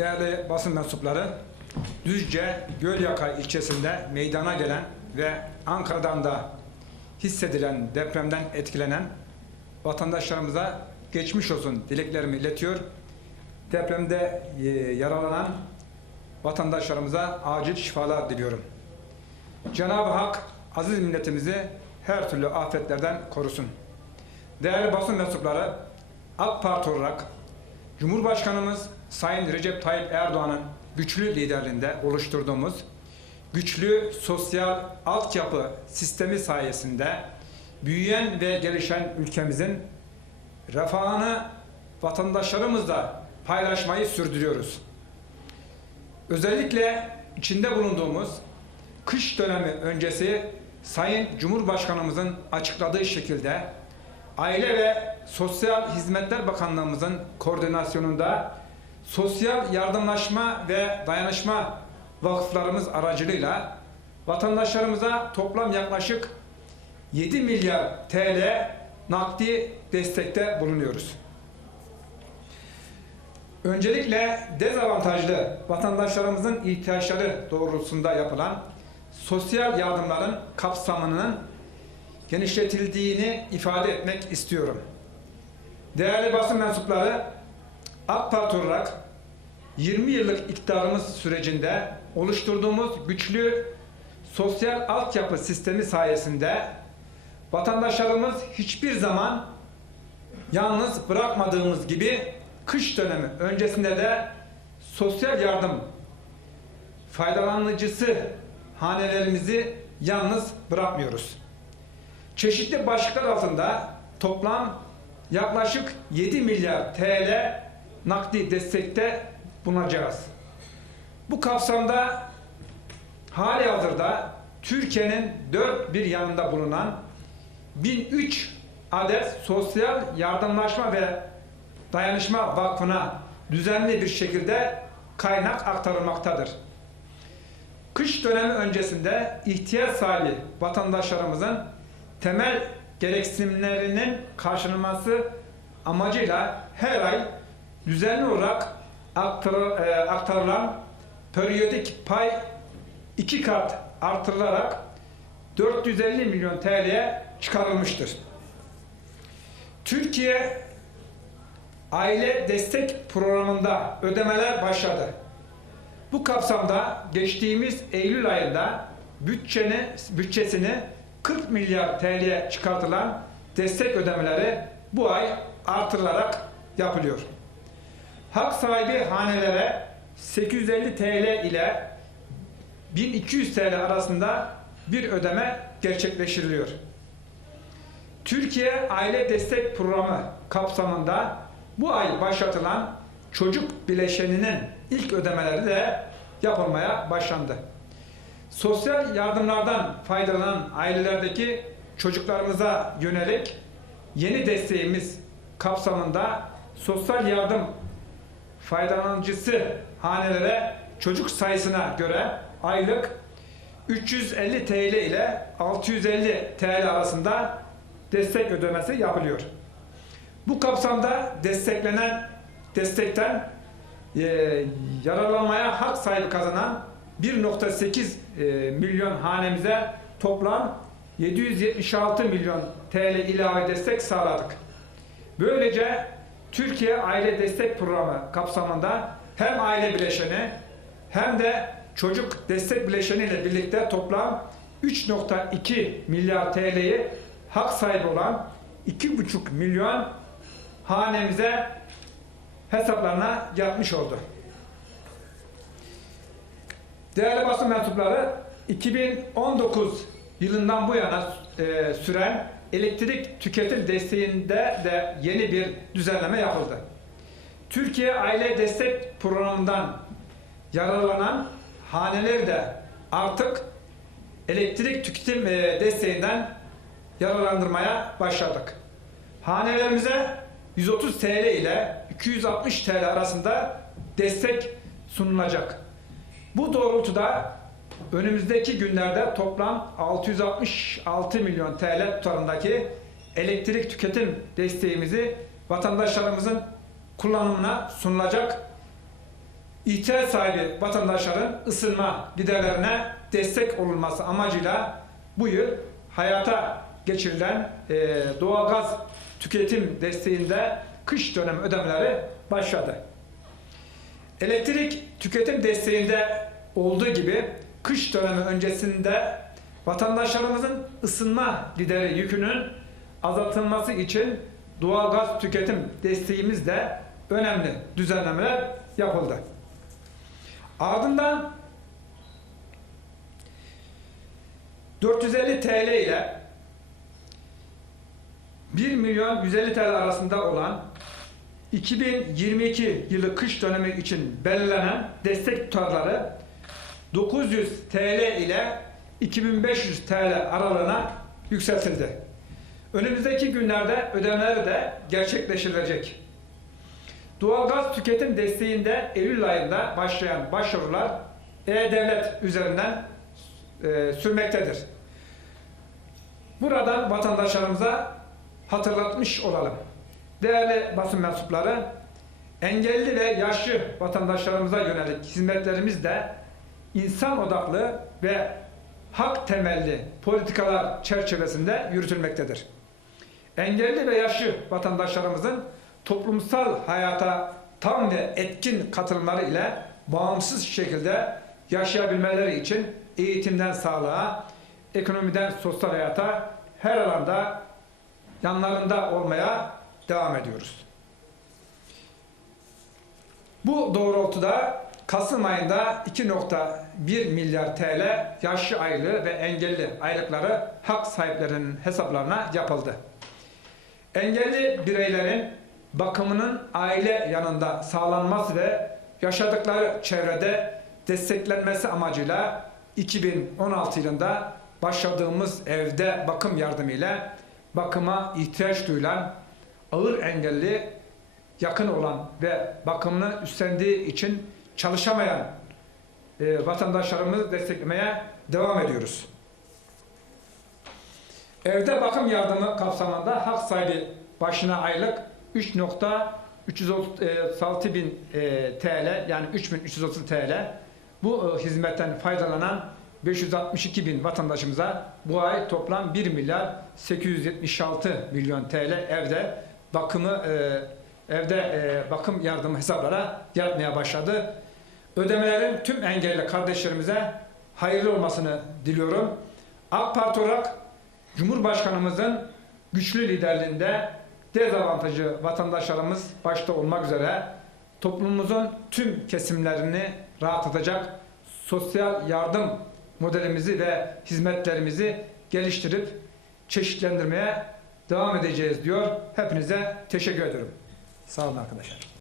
değerli basın mensupları, Düzce Gölyaka ilçesinde meydana gelen ve Ankara'dan da hissedilen depremden etkilenen vatandaşlarımıza geçmiş olsun dileklerimi iletiyor. Depremde e, yaralanan vatandaşlarımıza acil şifalar diliyorum. Cenab-ı Hak aziz milletimizi her türlü afetlerden korusun. Değerli basın mensupları, AK Parti olarak Cumhurbaşkanımız Sayın Recep Tayyip Erdoğan'ın güçlü liderliğinde oluşturduğumuz güçlü sosyal altyapı sistemi sayesinde büyüyen ve gelişen ülkemizin refahını vatandaşlarımızla paylaşmayı sürdürüyoruz. Özellikle içinde bulunduğumuz kış dönemi öncesi Sayın Cumhurbaşkanımızın açıkladığı şekilde Aile ve Sosyal Hizmetler Bakanlığımızın koordinasyonunda sosyal yardımlaşma ve dayanışma vakıflarımız aracılığıyla vatandaşlarımıza toplam yaklaşık 7 milyar TL nakdi destekte bulunuyoruz. Öncelikle dezavantajlı vatandaşlarımızın ihtiyaçları doğrultusunda yapılan sosyal yardımların kapsamının genişletildiğini ifade etmek istiyorum. Değerli basın mensupları, AK Parti olarak 20 yıllık iktidarımız sürecinde oluşturduğumuz güçlü sosyal altyapı sistemi sayesinde vatandaşlarımız hiçbir zaman yalnız bırakmadığımız gibi kış dönemi öncesinde de sosyal yardım faydalanıcısı hanelerimizi yalnız bırakmıyoruz. Çeşitli başlıklar altında toplam yaklaşık 7 milyar TL nakdi destekte bulunacağız. Bu kapsamda hali hazırda Türkiye'nin dört bir yanında bulunan 1003 adet sosyal yardımlaşma ve dayanışma vakfına düzenli bir şekilde kaynak aktarılmaktadır. Kış dönemi öncesinde ihtiyaç sahibi vatandaşlarımızın temel gereksinimlerinin karşılanması amacıyla her ay düzenli olarak aktar- e, aktarılan periyodik pay iki kat artırılarak 450 milyon TL'ye çıkarılmıştır. Türkiye Aile Destek Programı'nda ödemeler başladı. Bu kapsamda geçtiğimiz Eylül ayında bütçeni, bütçesini 40 milyar TL'ye çıkartılan destek ödemeleri bu ay artırılarak yapılıyor. Hak sahibi hanelere 850 TL ile 1200 TL arasında bir ödeme gerçekleştiriliyor. Türkiye Aile Destek Programı kapsamında bu ay başlatılan çocuk bileşeninin ilk ödemeleri de yapılmaya başlandı. Sosyal yardımlardan faydalanan ailelerdeki çocuklarımıza yönelik yeni desteğimiz kapsamında sosyal yardım faydalanıcısı hanelere çocuk sayısına göre aylık 350 TL ile 650 TL arasında destek ödemesi yapılıyor. Bu kapsamda desteklenen destekten e, yararlanmaya hak sahibi kazanan 1.8 e, milyon hanemize toplam 776 milyon TL ilave destek sağladık. Böylece Türkiye Aile Destek Programı kapsamında hem aile bileşeni hem de çocuk destek bileşeni ile birlikte toplam 3.2 milyar TL'yi hak sahibi olan 2,5 milyon hanemize hesaplarına yatmış oldu. Değerli basın mensupları 2019 yılından bu yana e, süren elektrik tüketim desteğinde de yeni bir düzenleme yapıldı. Türkiye Aile Destek Programı'ndan yararlanan haneler de artık elektrik tüketim e, desteğinden yararlandırmaya başladık. Hanelerimize 130 TL ile 260 TL arasında destek sunulacak. Bu doğrultuda önümüzdeki günlerde toplam 666 milyon TL tutarındaki elektrik tüketim desteğimizi vatandaşlarımızın kullanımına sunulacak. ihtiyaç sahibi vatandaşların ısınma giderlerine destek olunması amacıyla bu yıl hayata geçirilen e, doğalgaz tüketim desteğinde kış dönemi ödemeleri başladı. Elektrik tüketim desteğinde olduğu gibi kış dönemi öncesinde vatandaşlarımızın ısınma gideri yükünün azaltılması için doğalgaz tüketim desteğimizde önemli düzenlemeler yapıldı. Ardından 450 TL ile 1 milyon 150 TL arasında olan 2022 yılı kış dönemi için belirlenen destek tutarları 900 TL ile 2500 TL aralığına yükseltildi. Önümüzdeki günlerde ödemeler de gerçekleştirilecek. Doğalgaz tüketim desteğinde Eylül ayında başlayan başvurular E-Devlet üzerinden e, sürmektedir. Buradan vatandaşlarımıza hatırlatmış olalım. Değerli basın mensupları, engelli ve yaşlı vatandaşlarımıza yönelik hizmetlerimiz de insan odaklı ve hak temelli politikalar çerçevesinde yürütülmektedir. Engelli ve yaşlı vatandaşlarımızın toplumsal hayata tam ve etkin katılımları ile bağımsız şekilde yaşayabilmeleri için eğitimden sağlığa, ekonomiden sosyal hayata her alanda yanlarında olmaya devam ediyoruz. Bu doğrultuda Kasım ayında 2.1 milyar TL yaşlı aylığı ve engelli aylıkları hak sahiplerinin hesaplarına yapıldı. Engelli bireylerin bakımının aile yanında sağlanması ve yaşadıkları çevrede desteklenmesi amacıyla 2016 yılında başladığımız evde bakım yardımıyla bakıma ihtiyaç duyulan ağır engelli yakın olan ve bakımını üstlendiği için çalışamayan e, vatandaşlarımızı desteklemeye devam ediyoruz. Evde bakım yardımı kapsamında hak sahibi başına aylık 3.336 bin e, TL yani 3330 TL bu e, hizmetten faydalanan 562 bin vatandaşımıza bu ay toplam 1 milyar 876 milyon TL evde bakımı e, evde e, bakım yardımı hesaplara yatmaya başladı. Ödemelerin tüm engelli kardeşlerimize hayırlı olmasını diliyorum. AK Parti olarak Cumhurbaşkanımızın güçlü liderliğinde dezavantajı vatandaşlarımız başta olmak üzere toplumumuzun tüm kesimlerini rahatlatacak sosyal yardım modelimizi ve hizmetlerimizi geliştirip çeşitlendirmeye devam edeceğiz diyor. Hepinize teşekkür ediyorum. Sağ olun arkadaşlar.